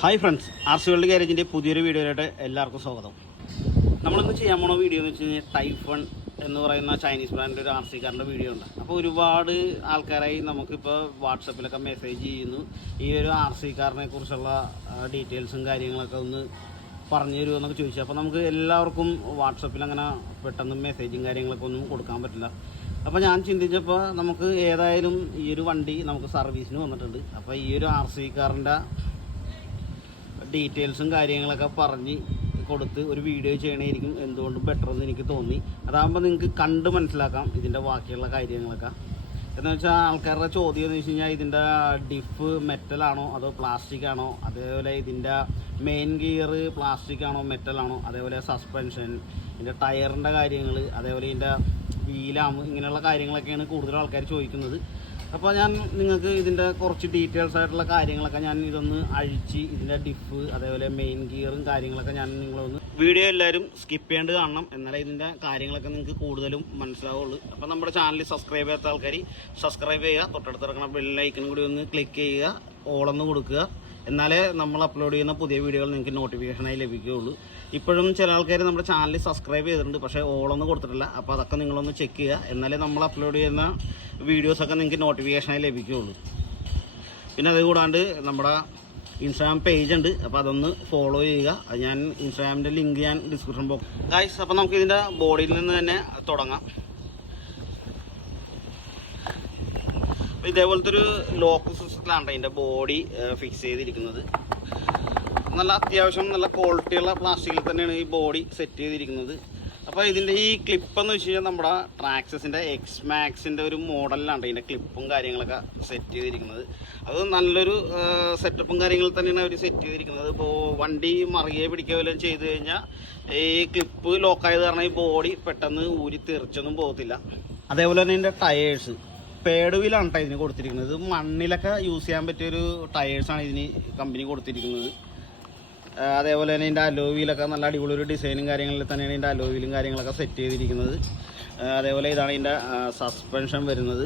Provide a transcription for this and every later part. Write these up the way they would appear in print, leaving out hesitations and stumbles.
Hi friends, R C world ഗാരേജിൻ്റെ പുതിയൊരു വീഡിയോയിലോട്ട് എല്ലാവർക്കും സ്വാഗതം. നമ്മളിന്ന് ചെയ്യാൻ പോണ വീഡിയോ എന്ന് വെച്ച് കഴിഞ്ഞാൽ ടൈഫൺ എന്ന് പറയുന്ന ചൈനീസ് ബ്രാൻഡിൻ്റെ ഒരു ആർ സി കാറിൻ്റെ വീഡിയോ ഉണ്ട്. അപ്പോൾ ഒരുപാട് ആൾക്കാരായി നമുക്കിപ്പോൾ വാട്സപ്പിലൊക്കെ മെസ്സേജ് ചെയ്യുന്നു, ഈ ഒരു ആർ സി കാറിനെ കുറിച്ചുള്ള ഡീറ്റെയിൽസും കാര്യങ്ങളൊക്കെ ഒന്ന് പറഞ്ഞു തരുമോ എന്നൊക്കെ ചോദിച്ചു. അപ്പോൾ നമുക്ക് എല്ലാവർക്കും വാട്സപ്പിൽ അങ്ങനെ പെട്ടെന്ന് മെസ്സേജും കാര്യങ്ങളൊക്കെ ഒന്നും കൊടുക്കാൻ പറ്റില്ല. അപ്പോൾ ഞാൻ ചിന്തിച്ചപ്പോൾ നമുക്ക് ഏതായാലും ഈ ഒരു വണ്ടി നമുക്ക് സർവീസിന് വന്നിട്ടുണ്ട്. അപ്പോൾ ഈ ഒരു ആർ സി കാറിൻ്റെ ഡീറ്റെയിൽസും കാര്യങ്ങളൊക്കെ പറഞ്ഞ് കൊടുത്ത് ഒരു വീഡിയോ ചെയ്യണമായിരിക്കും എന്തുകൊണ്ടും ബെറ്റർ എന്ന് എനിക്ക് തോന്നി. അതാകുമ്പോൾ നിങ്ങൾക്ക് കണ്ട് മനസ്സിലാക്കാം ഇതിൻ്റെ ബാക്കിയുള്ള കാര്യങ്ങളൊക്കെ. എന്ന് വെച്ചാൽ ആൾക്കാരുടെ ചോദ്യം എന്ന് വെച്ച് കഴിഞ്ഞാൽ ഇതിൻ്റെ ഡിഫ് മെറ്റലാണോ അതോ പ്ലാസ്റ്റിക് ആണോ, അതേപോലെ ഇതിൻ്റെ മെയിൻ ഗിയർ പ്ലാസ്റ്റിക് ആണോ മെറ്റലാണോ, അതേപോലെ സസ്പെൻഷൻ, ഇതിൻ്റെ ടയറിൻ്റെ കാര്യങ്ങൾ, അതേപോലെ ഇതിൻ്റെ വീലാമ്, ഇങ്ങനെയുള്ള കാര്യങ്ങളൊക്കെയാണ് കൂടുതൽ ആൾക്കാർ ചോദിക്കുന്നത്. അപ്പോൾ ഞാൻ നിങ്ങൾക്ക് ഇതിൻ്റെ കുറച്ച് ഡീറ്റെയിൽസ് ആയിട്ടുള്ള കാര്യങ്ങളൊക്കെ ഞാൻ ഇതൊന്ന് അഴിച്ച് ഇതിൻ്റെ ഡിഫ് അതേപോലെ മെയിൻ ഗിയറും കാര്യങ്ങളൊക്കെ ഞാൻ നിങ്ങളൊന്ന് വീഡിയോ എല്ലാവരും സ്കിപ്പ് ചെയ്യേണ്ടി കാണണം, എന്നാലേ ഇതിൻ്റെ കാര്യങ്ങളൊക്കെ നിങ്ങൾക്ക് കൂടുതലും മനസ്സിലാവുള്ളൂ. അപ്പോൾ നമ്മുടെ ചാനൽ സബ്സ്ക്രൈബ് ചെയ്യാത്ത ആൾക്കാർ സബ്സ്ക്രൈബ് ചെയ്യുക, തൊട്ടടുത്ത് ഇറങ്ങുന്ന ബെല്ലൈക്കനും കൂടി ഒന്ന് ക്ലിക്ക് ചെയ്യുക, ഓളൊന്ന് കൊടുക്കുക, എന്നാലേ നമ്മൾ അപ്ലോഡ് ചെയ്യുന്ന പുതിയ വീഡിയോകൾ നിങ്ങൾക്ക് നോട്ടിഫിക്കേഷനായി ലഭിക്കുകയുള്ളൂ. ഇപ്പോഴും ചില ആൾക്കാർ നമ്മുടെ ചാനൽ സബ്സ്ക്രൈബ് ചെയ്തിട്ടുണ്ട്, പക്ഷേ ഓളൊന്നും കൊടുത്തിട്ടില്ല. അപ്പോൾ അതൊക്കെ നിങ്ങളൊന്ന് ചെക്ക് ചെയ്യുക, എന്നാലേ നമ്മൾ അപ്ലോഡ് ചെയ്യുന്ന വീഡിയോസൊക്കെ നിങ്ങൾക്ക് നോട്ടിഫിക്കേഷനായി ലഭിക്കുകയുള്ളൂ. പിന്നെ അതുകൂടാണ്ട് നമ്മുടെ ഇൻസ്റ്റാഗ്രാം പേജ് ഉണ്ട്, അപ്പോൾ അതൊന്ന് ഫോളോ ചെയ്യുക. അത് ഞാൻ ഇൻസ്റ്റാഗ്രാമിൻ്റെ ലിങ്ക് ഞാൻ ഡിസ്ക്രിപ്ഷൻ ബോക്സ് ഗൈസ്. അപ്പോൾ നമുക്ക് ഇതിൻ്റെ ബോഡിയിൽ നിന്ന് തന്നെ തുടങ്ങാം. ഇതേപോലത്തെ ഒരു ലോക്ക് സിസ്റ്റത്തിലാണ് ഇതിൻ്റെ ബോഡി ഫിക്സ് ചെയ്തിരിക്കുന്നത്. നല്ല അത്യാവശ്യം നല്ല ക്വാളിറ്റിയുള്ള പ്ലാസ്റ്റിക്കിൽ തന്നെയാണ് ഈ ബോഡി സെറ്റ് ചെയ്തിരിക്കുന്നത്. അപ്പോൾ ഇതിൻ്റെ ഈ ക്ലിപ്പെന്ന് വെച്ച് കഴിഞ്ഞാൽ നമ്മുടെ ട്രാക്സസിൻ്റെ എക്സ് മാക്സിൻ്റെ ഒരു മോഡലിലാണ് ഇതിൻ്റെ ക്ലിപ്പും കാര്യങ്ങളൊക്കെ സെറ്റ് ചെയ്തിരിക്കുന്നത്. അത് നല്ലൊരു സെറ്റപ്പും കാര്യങ്ങൾ തന്നെയാണ് അവർ സെറ്റ് ചെയ്തിരിക്കുന്നത്. ഇപ്പോൾ വണ്ടി മറിയെ പിടിക്കുക വല്ലതും ചെയ്ത് കഴിഞ്ഞാൽ ഈ ക്ലിപ്പ് ലോക്കായത് കാരണം ഈ ബോഡി പെട്ടെന്ന് ഊരി തെറിച്ചൊന്നും പോകത്തില്ല. അതേപോലെ തന്നെ ഇതിൻ്റെ ടയേഴ്സ് പേഡ് വീലാണ് കേട്ടോ ഇതിന് കൊടുത്തിരിക്കുന്നത്. മണ്ണിലൊക്കെ യൂസ് ചെയ്യാൻ പറ്റിയൊരു ടയേഴ്സാണ് ഇതിന് കമ്പനി കൊടുത്തിരിക്കുന്നത്. അതേപോലെ തന്നെ ഇതിൻ്റെ അലോ വീലൊക്കെ നല്ല അടിപൊളി ഒരു ഡിസൈനും കാര്യങ്ങളിൽ തന്നെയാണ് ഇതിൻ്റെ അലോ വീലും കാര്യങ്ങളൊക്കെ സെറ്റ് ചെയ്തിരിക്കുന്നത്. അതേപോലെ ഇതാണ് ഇതിൻ്റെ സസ്പെൻഷൻ വരുന്നത്,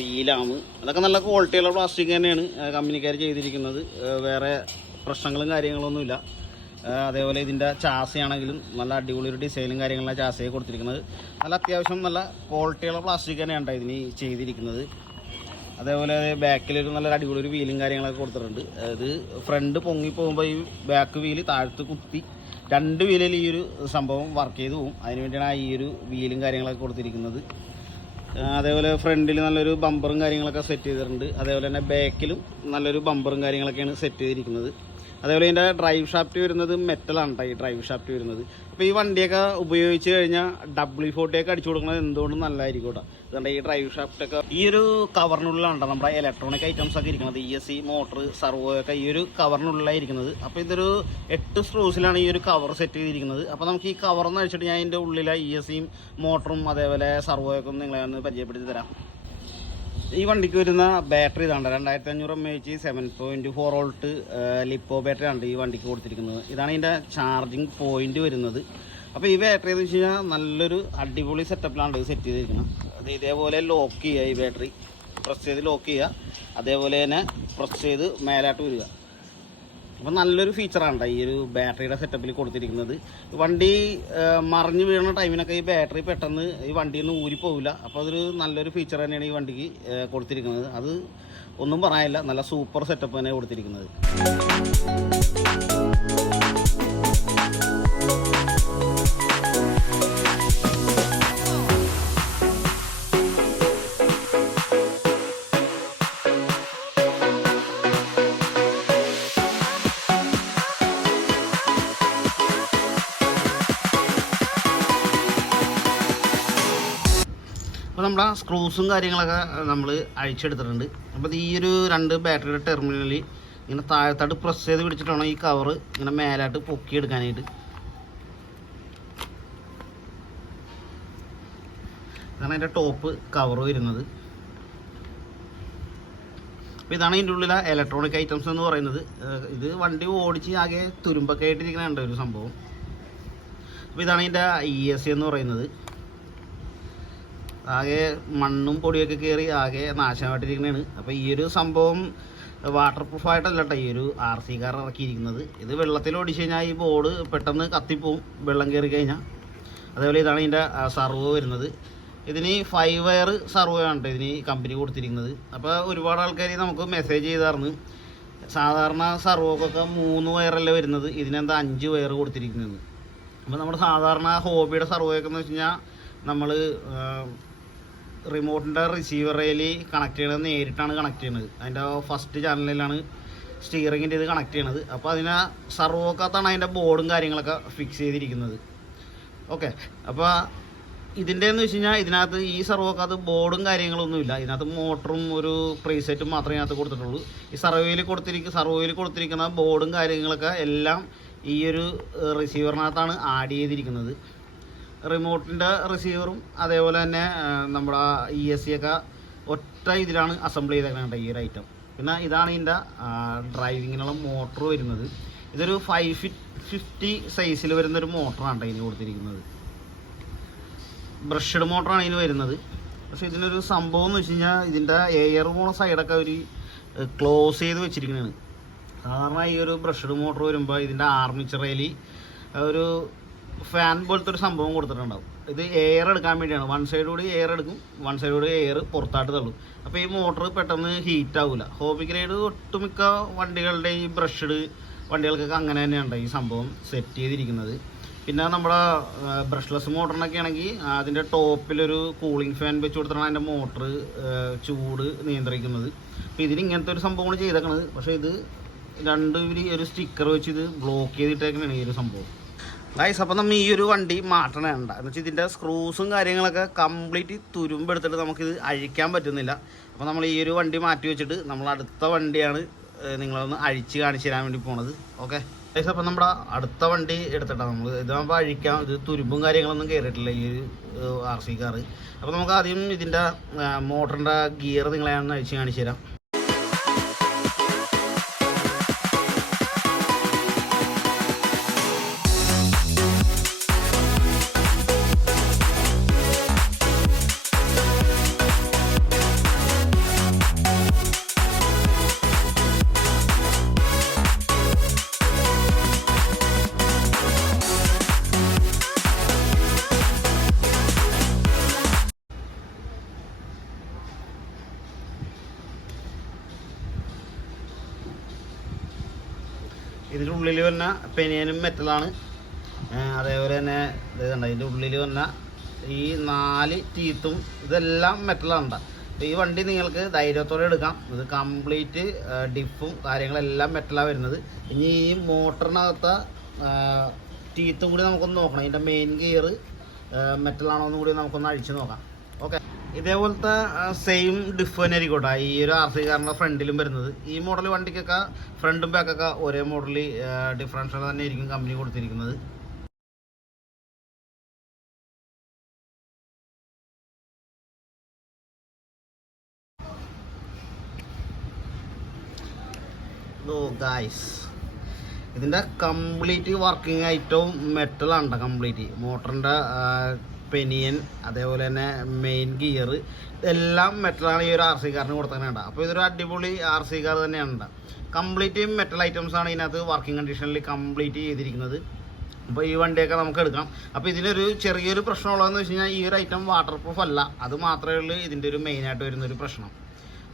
വീലാമ്, അതൊക്കെ നല്ല ക്വാളിറ്റിയുള്ള പ്ലാസ്റ്റിക് തന്നെയാണ് കമ്പനിക്കാർ ചെയ്തിരിക്കുന്നത്. വേറെ പ്രശ്നങ്ങളും കാര്യങ്ങളൊന്നുമില്ല. അതേപോലെ ഇതിൻ്റെ ചാസയാണെങ്കിലും നല്ല അടിപൊളി ഒരു ഡിസൈനും കാര്യങ്ങളുള്ള ചാസയെ കൊടുത്തിരിക്കുന്നത്. നല്ല അത്യാവശ്യം നല്ല ക്വാളിറ്റിയുള്ള പ്ലാസ്റ്റിക് തന്നെയാണ് ഇതിന് ചെയ്തിരിക്കുന്നത്. അതേപോലെ ബാക്കിലൊരു നല്ല അടിപൊളി ഒരു വീലും കാര്യങ്ങളൊക്കെ കൊടുത്തിട്ടുണ്ട്. അത് ഫ്രണ്ട് പൊങ്ങി പോകുമ്പോൾ ഈ ബാക്ക് വീല് താഴത്ത് കുത്തി രണ്ട് വീലിൽ ഈ ഒരു സംഭവം വർക്ക് ചെയ്ത് പോകും. അതിന് വേണ്ടിയാണ് ഈ ഒരു വീലും കാര്യങ്ങളൊക്കെ കൊടുത്തിരിക്കുന്നത്. അതേപോലെ ഫ്രണ്ടിൽ നല്ലൊരു ബമ്പറും കാര്യങ്ങളൊക്കെ സെറ്റ് ചെയ്തിട്ടുണ്ട്. അതേപോലെ തന്നെ ബാക്കിലും നല്ലൊരു ബമ്പറും കാര്യങ്ങളൊക്കെയാണ് സെറ്റ് ചെയ്തിരിക്കുന്നത്. അതേപോലെ ഇതിൻ്റെ ഡ്രൈവ് ഷാഫ്റ്റ് വരുന്നത് മെറ്റലാണ് കേട്ടോ ഈ ഡ്രൈവ് ഷാഫ്റ്റ് വരുന്നത്. അപ്പോൾ ഈ വണ്ടിയൊക്കെ ഉപയോഗിച്ച് കഴിഞ്ഞാൽ W40 ഒക്കെ അടിച്ചു കൊടുക്കുന്നത് എന്തുകൊണ്ടും നല്ലതായിരിക്കും കേട്ടോ. അതുകൊണ്ട് ഈ ഡ്രൈവ് ഷാഫ്റ്റൊക്കെ ഈ ഒരു കവറിനുള്ളിലാണ് കേട്ടോ നമ്മുടെ ഇലക്ട്രോണിക് ഐറ്റംസ് ഒക്കെ ഇരിക്കുന്നത്. ESC മോട്ടർ സർവോ ഒക്കെ ഈ ഒരു കവറിനുള്ളിലായിരിക്കുന്നത്. അപ്പോൾ ഇതൊരു 8 സ്ക്രൂസിലാണ് ഈ ഒരു കവർ സെറ്റ് ചെയ്തിരിക്കുന്നത്. അപ്പോൾ നമുക്ക് ഈ കവറൊന്ന് അഴിച്ചിട്ട് ഞാൻ ഇതിൻ്റെ ഉള്ളിലെ ESCയും മോട്ടറും അതേപോലെ സർവോയൊക്കെ ഒന്ന് നിങ്ങളെ ഒന്ന് പരിചയപ്പെടുത്തി തരാം. ഈ വണ്ടിക്ക് വരുന്ന ബാറ്ററി ഇതാണ് 2500 mAh 7.4 വോൾട്ട് ലിപ്പോ ബാറ്ററി ആണ് ഈ വണ്ടിക്ക് കൊടുത്തിരിക്കുന്നത്. ഇതാണ് ഇതിൻ്റെ ചാർജിങ് പോയിന്റ് വരുന്നത്. അപ്പോൾ ഈ ബാറ്ററി എന്ന് വെച്ച് കഴിഞ്ഞാൽ നല്ലൊരു അടിപൊളി സെറ്റപ്പിലാണ് സെറ്റ് ചെയ്തിരിക്കുന്നത്. അത് ഇതേപോലെ ലോക്ക് ചെയ്യുക, ഈ ബാറ്ററി പ്രസ് ചെയ്ത് ലോക്ക് ചെയ്യുക, അതേപോലെ തന്നെ പ്രസ് ചെയ്ത് മേലോട്ട് വരിക. അപ്പോൾ നല്ലൊരു ഫീച്ചറാണ് ഈ ഒരു ബാറ്ററിയുടെ സെറ്റപ്പിൽ കൊടുത്തിരിക്കുന്നത്. വണ്ടി മറിഞ്ഞു വീഴുന്ന ടൈമിനൊക്കെ ഈ ബാറ്ററി പെട്ടെന്ന് ഈ വണ്ടിയിൽ നിന്ന് ഊരിപ്പോവില്ല. അപ്പോൾ അതൊരു നല്ലൊരു ഫീച്ചർ തന്നെയാണ് ഈ വണ്ടിക്ക് കൊടുത്തിരിക്കുന്നത്. അത് ഒന്നും പറയാനില്ല, നല്ല സൂപ്പർ സെറ്റപ്പ് തന്നെ കൊടുത്തിരിക്കുന്നത്. അപ്പോൾ നമ്മുടെ സ്ക്രൂസും കാര്യങ്ങളൊക്കെ നമ്മൾ അഴിച്ചെടുത്തിട്ടുണ്ട്. അപ്പോൾ ഈ ഒരു 2 ബാറ്ററിയുടെ ടെർമിനലിൽ ഇങ്ങനെ താഴത്തോട്ട് പ്രസ് ചെയ്ത് പിടിച്ചിട്ട് വേണം ഈ കവർ ഇങ്ങനെ മേലായിട്ട് പൊക്കിയെടുക്കാനായിട്ട്. ഇതാണ് അതിൻ്റെ ടോപ്പ് കവർ വരുന്നത്. അപ്പോൾ ഇതാണ് ഇതിൻ്റെ ഉള്ളിലെ ഇലക്ട്രോണിക് ഐറ്റംസ് എന്ന് പറയുന്നത്. ഇത് വണ്ടി ഓടിച്ച് ആകെ തുരുമ്പൊക്കെ ആയിട്ടിരിക്കുന്നുണ്ട് ഒരു സംഭവം. അപ്പോൾ ഇതാണ് ഇതിൻ്റെ ESC എന്ന് പറയുന്നത്. ആകെ മണ്ണും പൊടിയൊക്കെ കയറി ആകെ നാശമായിട്ടിരിക്കുന്നതാണ്. അപ്പോൾ ഈ ഒരു സംഭവം വാട്ടർ പ്രൂഫായിട്ടല്ല കേട്ടോ ഈ ഒരു RC കാർ ഇറക്കിയിരിക്കുന്നത്. ഇത് വെള്ളത്തിൽ ഓടിച്ചു കഴിഞ്ഞാൽ ഈ ബോർഡ് പെട്ടെന്ന് കത്തിപ്പോവും വെള്ളം കയറി കഴിഞ്ഞാൽ. അതേപോലെ ഇതാണ് ഇതിൻ്റെ സർവോ വരുന്നത്. ഇതിന് 5 വയർ സർവോ ആണ് കേട്ടോ ഇതിന് കമ്പനി കൊടുത്തിരിക്കുന്നത്. അപ്പോൾ ഒരുപാട് ആൾക്കാർ നമുക്ക് മെസ്സേജ് ചെയ്തായിരുന്നു, സാധാരണ സർവോക്കൊക്കെ 3 വയറല്ലേ വരുന്നത്, ഇതിനെന്താ 5 വയർ കൊടുത്തിരിക്കുന്നത്. അപ്പോൾ നമ്മുടെ സാധാരണ ഹോബിയുടെ സർവോയൊക്കെ എന്ന് വെച്ച് കഴിഞ്ഞാൽ നമ്മൾ റിമോട്ടിൻ്റെ റിസീവറിൽ കണക്ട് ചെയ്യണത് നേരിട്ടാണ് കണക്ട് ചെയ്യണത്. അതിൻ്റെ ഫസ്റ്റ് ചാനലിലാണ് സ്റ്റിയറിങ്ങിൻ്റെ ഇത് കണക്ട് ചെയ്യണത്. അപ്പോൾ അതിനെ സർവോക്കകത്താണ് അതിൻ്റെ ബോർഡും കാര്യങ്ങളൊക്കെ ഫിക്സ് ചെയ്തിരിക്കുന്നത്. ഓക്കെ, അപ്പോൾ ഇതിൻ്റെ എന്ന് വെച്ച് കഴിഞ്ഞാൽ ഇതിനകത്ത് ഈ സർവോക്കകത്ത് ബോർഡും കാര്യങ്ങളൊന്നുമില്ല. ഇതിനകത്ത് മോട്ടറും ഒരു പ്രീസെറ്റും മാത്രമേ ഇതിനകത്ത് കൊടുത്തിട്ടുള്ളൂ. ഈ സർവോയിൽ കൊടുത്തിരിക്കുന്ന ബോർഡും കാര്യങ്ങളൊക്കെ എല്ലാം ഈ ഒരു റിസീവറിനകത്താണ് ആഡ് ചെയ്തിരിക്കുന്നത്. റിമോട്ടിൻ്റെ റിസീവറും അതേപോലെ തന്നെ നമ്മുടെ ESC ഒക്കെ ഒറ്റ ഇതിലാണ് അസംബിൾ ചെയ്തേക്കുന്നത് ഈ ഒരു ഐറ്റം. പിന്നെ ഇതാണ് ഇതിൻ്റെ ഡ്രൈവിങ്ങിനുള്ള മോട്ടർ വരുന്നത്. ഇതൊരു 550 സൈസിൽ വരുന്നൊരു മോട്ടറാണ് ഇതിന് കൊടുത്തിരിക്കുന്നത്. ബ്രഷ്ഡ് മോട്ടറാണ് ഇതിന് വരുന്നത്. പക്ഷേ ഇതിനൊരു സംഭവം എന്ന് വെച്ച് കഴിഞ്ഞാൽ ഇതിൻ്റെ എയർ പോണ സൈഡൊക്കെ ഒരു ക്ലോസ് ചെയ്ത് വെച്ചിരിക്കുന്നതാണ്. സാധാരണ ഈ ഒരു ബ്രഷ്ഡ് മോട്ടർ വരുമ്പോൾ ഇതിൻ്റെ ആർമിച്ചറയിൽ ഒരു ഫാൻ പോലത്തെ ഒരു സംഭവം കൊടുത്തിട്ടുണ്ടാവും. ഇത് എയർ എടുക്കാൻ വേണ്ടിയാണ്. വൺ സൈഡ് കൂടി എയർ എടുക്കും, വൺ സൈഡ് കൂടി എയർ പുറത്തായിട്ട് തള്ളും. അപ്പോൾ ഈ മോട്ടർ പെട്ടെന്ന് ഹീറ്റ് ആവില്ല. ഹോബി ഗ്രേഡ് ഒട്ടുമിക്ക വണ്ടികളുടെ ഈ ബ്രഷ്ഡ് വണ്ടികൾക്കൊക്കെ അങ്ങനെ തന്നെയാണ് ഈ സംഭവം സെറ്റ് ചെയ്തിരിക്കുന്നത്. പിന്നെ നമ്മുടെ ബ്രഷ്ലെസ് മോട്ടറിനൊക്കെ ആണെങ്കിൽ അതിൻ്റെ ടോപ്പിലൊരു കൂളിംഗ് ഫാൻ വെച്ച് കൊടുത്തിട്ടാണ് അതിൻ്റെ മോട്ടർ ചൂട് നിയന്ത്രിക്കുന്നത്. അപ്പോൾ ഇതിന് ഇങ്ങനത്തെ ഒരു സംഭവമാണ് ചെയ്തേക്കുന്നത്. പക്ഷേ ഇത് ഒരു സ്റ്റിക്കർ വെച്ച് ഇത് ബ്ലോക്ക് ചെയ്തിട്ടേക്കാണ് ഈ ഒരു സംഭവം. ഗൈസ്, അപ്പോൾ നമ്മൾ ഈ ഒരു വണ്ടി മാറ്റണേണ്ട എന്ന് വെച്ചാൽ ഇതിൻ്റെ സ്ക്രൂസും കാര്യങ്ങളൊക്കെ കംപ്ലീറ്റ് തുരുമ്പെടുത്തിട്ട് നമുക്കിത് അഴിക്കാൻ പറ്റുന്നില്ല. അപ്പോൾ നമ്മൾ ഈ ഒരു വണ്ടി മാറ്റി വെച്ചിട്ട് നമ്മൾ അടുത്ത വണ്ടിയാണ് നിങ്ങളൊന്ന് അഴിച്ച് കാണിച്ചു തരാൻ വേണ്ടി പോണത്. ഓക്കെ ഗൈസ്, അപ്പോൾ നമ്മുടെ അടുത്ത വണ്ടി എടുത്തിട്ടാണ് നമ്മൾ ഇതാകുമ്പോൾ അഴിക്കാം. ഇത് തുരുമ്പും കാര്യങ്ങളൊന്നും കയറിയിട്ടില്ല ഈ ഒരു RC കാർ. അപ്പോൾ നമുക്ക് ആദ്യം ഇതിൻ്റെ മോട്ടറിൻ്റെ ഗിയർ നിങ്ങളെ ഒന്ന് അഴിച്ച് കാണിച്ചു തരാം. ഇതിൻ്റെ ഉള്ളിൽ വന്ന പെനിയനും മെറ്റലാണ്. അതേപോലെ തന്നെ ഇതുണ്ട് ഇതിൻ്റെ ഉള്ളിൽ വന്ന ഈ 4 ടീത്തും ഇതെല്ലാം മെറ്റലാണ്. അപ്പോൾ ഈ വണ്ടി നിങ്ങൾക്ക് ധൈര്യത്തോടെ എടുക്കാം. ഇത് കംപ്ലീറ്റ് ഡിഫും കാര്യങ്ങളെല്ലാം മെറ്റലാണ് വരുന്നത്. ഇനി ഈ മോട്ടറിനകത്ത ടീത്തും കൂടി നമുക്കൊന്ന് നോക്കണം. ഇതിൻ്റെ മെയിൻ ഗിയർ മെറ്റലാണോ എന്നും കൂടി നമുക്കൊന്ന് അഴിച്ച് നോക്കാം. ഓക്കെ, ഇതേപോലത്തെ സെയിം ഡിഫ് തന്നെ ആയിരിക്കോട്ടെ ഈ ഒരു RC കാറിൻ്റെ ഫ്രണ്ടിലും വരുന്നത്. ഈ മോഡൽ വണ്ടിക്കൊക്കെ ഫ്രണ്ടും ബാക്കൊക്കെ ഒരേ മോഡൽ ഡിഫറൻഷ്യൽ തന്നെ ആയിരിക്കും കമ്പനി കൊടുത്തിരിക്കുന്നത്. ഗായ്സ്, ഇതിൻ്റെ കംപ്ലീറ്റ് വർക്കിംഗ് ഐറ്റവും മെറ്റലാണ് കംപ്ലീറ്റ്. മോട്ടറിൻ്റെ പെനിയൻ അതേപോലെ തന്നെ മെയിൻ ഗിയർ ഇതെല്ലാം മെറ്റലാണ് ഈ ഒരു RC കാറിന് കൊടുത്തത്. അപ്പോൾ ഇതൊരു അടിപൊളി RC കാർ തന്നെയാണ്. കംപ്ലീറ്റ് മെറ്റൽ ഐറ്റംസാണ് ഇതിനകത്ത് വർക്കിംഗ് കണ്ടീഷനിൽ കംപ്ലീറ്റ് ചെയ്തിരിക്കുന്നത്. അപ്പോൾ ഈ വണ്ടിയൊക്കെ നമുക്ക് എടുക്കാം. അപ്പോൾ ഇതിനൊരു ചെറിയൊരു പ്രശ്നമുള്ളതെന്ന് വെച്ച് കഴിഞ്ഞാൽ ഈ ഒരു ഐറ്റം വാട്ടർ പ്രൂഫ് അല്ല. അത് മാത്രമേ ഉള്ളൂ ഇതിൻ്റെ ഒരു മെയിനായിട്ട് വരുന്നൊരു പ്രശ്നം.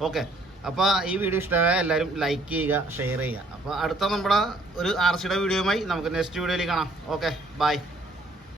ഓക്കെ, അപ്പോൾ ഈ വീഡിയോ ഇഷ്ടമായ എല്ലാവരും ലൈക്ക് ചെയ്യുക, ഷെയർ ചെയ്യുക. അപ്പോൾ അടുത്ത നമ്മുടെ ഒരു RCയുടെ വീഡിയോയുമായി നമുക്ക് നെക്സ്റ്റ് വീഡിയോയിൽ കാണാം. Okay, by.